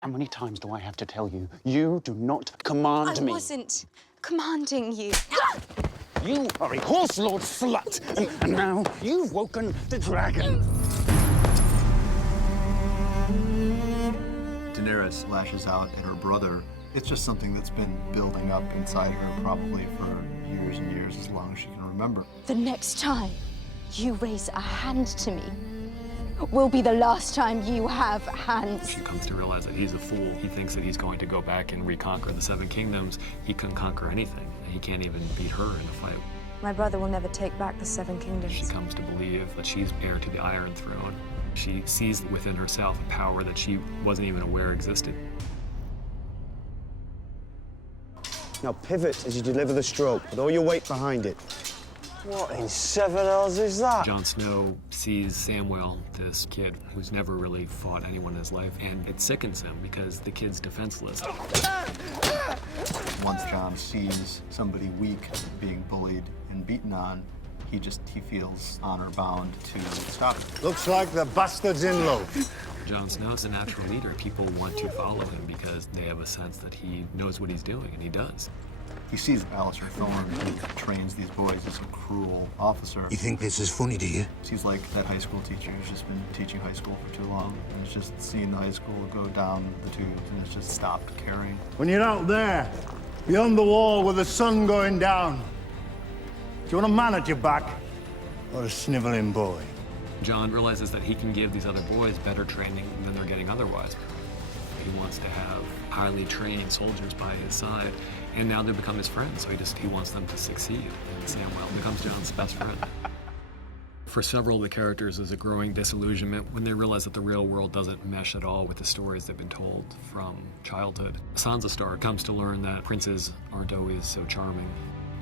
How many times do I have to tell you? You do not command me. I wasn't commanding you. You are a horse-lord slut, and now you've woken the dragon. Daenerys lashes out at her brother. It's just something that's been building up inside her probably for years and years, as long as she can remember. The next time you raise a hand to me will be the last time you have hands. She comes to realize that he's a fool. He thinks that he's going to go back and reconquer the Seven Kingdoms. He couldn't conquer anything. He can't even beat her in a fight. My brother will never take back the Seven Kingdoms. She comes to believe that she's heir to the Iron Throne. She sees within herself a power that she wasn't even aware existed. Now pivot as you deliver the stroke, with all your weight behind it. What in seven hells is that? Jon Snow sees Samwell, this kid who's never really fought anyone in his life, and it sickens him because the kid's defenseless. Once Jon sees somebody weak being bullied and beaten on, he feels honor-bound to stop it. Looks like the bastard's in love. Jon Snow's a natural leader. People want to follow him because they have a sense that he knows what he's doing, and he does. He sees Alliser Thorne, who trains these boys as a cruel officer. You think this is funny to you? He's like that high school teacher who's just been teaching high school for too long. And it's just seeing the high school go down the tubes, and it's just stopped caring. When you're out there, beyond the wall with the sun going down, do you want a man at your back or a sniveling boy? Jon realizes that he can give these other boys better training than they're getting otherwise. He wants to have highly trained soldiers by his side, and now they become his friends, so he wants them to succeed, and Samwell becomes Jon's best friend. For several of the characters, there's a growing disillusionment when they realize that the real world doesn't mesh at all with the stories they've been told from childhood. Sansa Stark comes to learn that princes aren't always so charming,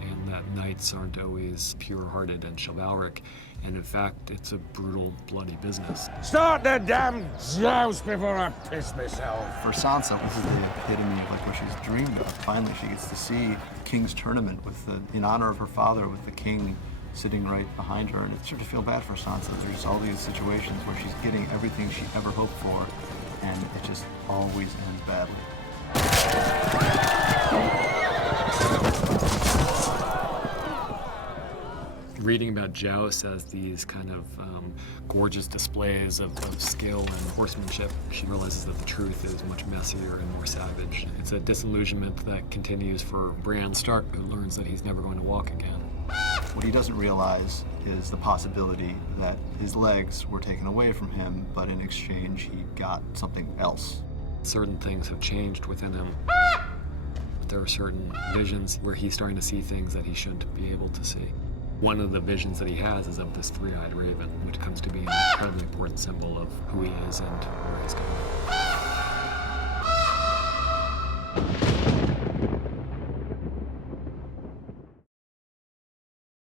and that knights aren't always pure-hearted and chivalric, and in fact, it's a brutal, bloody business. Start the damn joust before I piss myself. For Sansa, this is the epitome of like what she's dreamed of. Finally, she gets to see the King's Tournament in honor of her father, with the king sitting right behind her. And it's sort of feel bad for Sansa. There's all these situations where she's getting everything she ever hoped for, and it just always ends badly. Reading about jousts as these kind of gorgeous displays of skill and horsemanship, she realizes that the truth is much messier and more savage. It's a disillusionment that continues for Bran Stark, who learns that he's never going to walk again. What he doesn't realize is the possibility that his legs were taken away from him, but in exchange he got something else. Certain things have changed within him. There are certain visions where he's starting to see things that he shouldn't be able to see. One of the visions that he has is of this three-eyed raven, which comes to be an incredibly important symbol of who he is and where he's going.